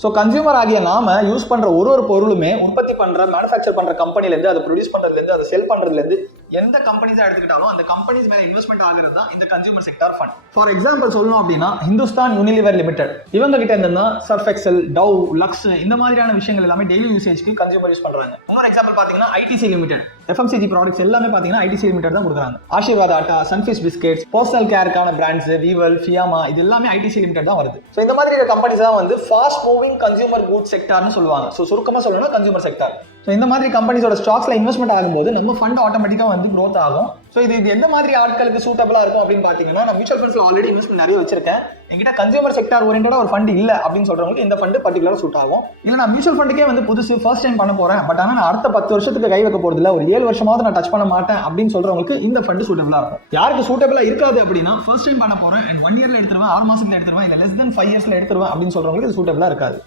So consumer ஆகிய நாம use பண்ற ஒரு பொருளுமே உற்பத்தி பண்ற மேனுஃபேக்சர் பண்ற கம்பெனிலேருந்து அதை ப்ரொடியூஸ் பண்றதுலேருந்து அதை செல் பண்றதுலேருந்து எந்த கம்பெனிஸா எடுத்துக்கிட்டாலும் அந்த கம்பெனிஸ் மேல இன்வெஸ்ட்மெண்ட் ஆகிறது தான் இந்த consumer sector fund. For example சொல்லணும் அப்படின்னா ஹிந்துஸ்தான் யூனிலிவர் லிமிடெட் இவங்க கிட்ட இருந்தா சர்ஃப் எக்ஸல், டவ், லக்ஸ் இந்த மாதிரியான விஷயங்கள் எல்லாமே டெய்லி யூசேஜ்க்கு கன்சியூமர் யூஸ் பண்றாங்க. இன்னொரு எக்ஸாம்பிள் பாத்தீங்கன்னா ஐடிசி லிமிடெட், FMCG ப்ராடக்ட்ஸ் எல்லாமே பாத்தீங்கன்னா ஐடிசி லிமிடெட் தான் கொடுக்குறாங்க. Aashirvaad atta, Sunfeast biscuits, personal கேருக்கான பிராண்ட்ஸ் வீவல், ஃபியாமா இது எல்லாமே ஐடிசி லிமிடெட் தான் வருது. ஸோ இந்த மாதிரி கம்பெனிஸ் தான் வந்து ஃபாஸ்ட் மூவிங் கன்சியூமர் கூட்ஸ் செக்டார்னு சொல்லுவாங்க. ஸோ சுருக்கமாக சொல்லணும்னா கன்சியூமர் செக்டார். ஸோ இந்த மாதிரி கம்பெனிஸோட ஸ்டாக்ஸ்ல இன்வெஸ்ட்மெண்ட் ஆகும்போது நம்ம ஃபண்ட் ஆட்டோமேட்டிக்காக வந்து க்ரோத் ஆகும். ஸோ இது எந்த மாதிரி ஆட்களுக்கு சூட்டபிளா இருக்கும் அப்படின்னு பார்த்தீங்கன்னா, நான் மியூச்சுவல் ஃபண்ட்ஸ்ல ஆல்ரெடி இன்வெஸ்ட்மெண்ட் நிறைய வச்சிருக்கேன். என்கிட்ட கன்சியூமர் செக்டார் ஓரியன்டா ஒரு ஃபண்ட் இல்லை அப்படின்னு சொல்றவங்களுக்கு இந்த ஃபண்ட் பர்டிகுலராக சூட் ஆகும். இல்லை நான் மியூச்சுவல் ஃபண்டுக்கே வந்து புதுசு ஃபர்ஸ்ட் டைம் பண்ண போறேன், பட் ஆனால் நான் அடுத்த 10 வருஷத்துக்கு கை வைக்க போறது இல்லை, ஒரு 7 வருஷமாவது நான் டச் பண்ண மாட்டேன் அப்படின்னு சொல்றவங்களுக்கு இந்த ஃபண்ட் சூட்டபிளா இருக்கும். யாருக்கு சூட்டபிளா இருக்காது அப்படின்னா ஃபர்ஸ்ட் டைம் பண்ண போறேன் அண்ட் 1 இயர்ல எடுத்துருவேன், 6 மாசத்துல எடுத்துருவேன், இல்லை less than 5 yearsல எடுத்துருவேன் அப்படின்னு சொல்றவங்களுக்கு இது சூட்டபிளா இருக்காது.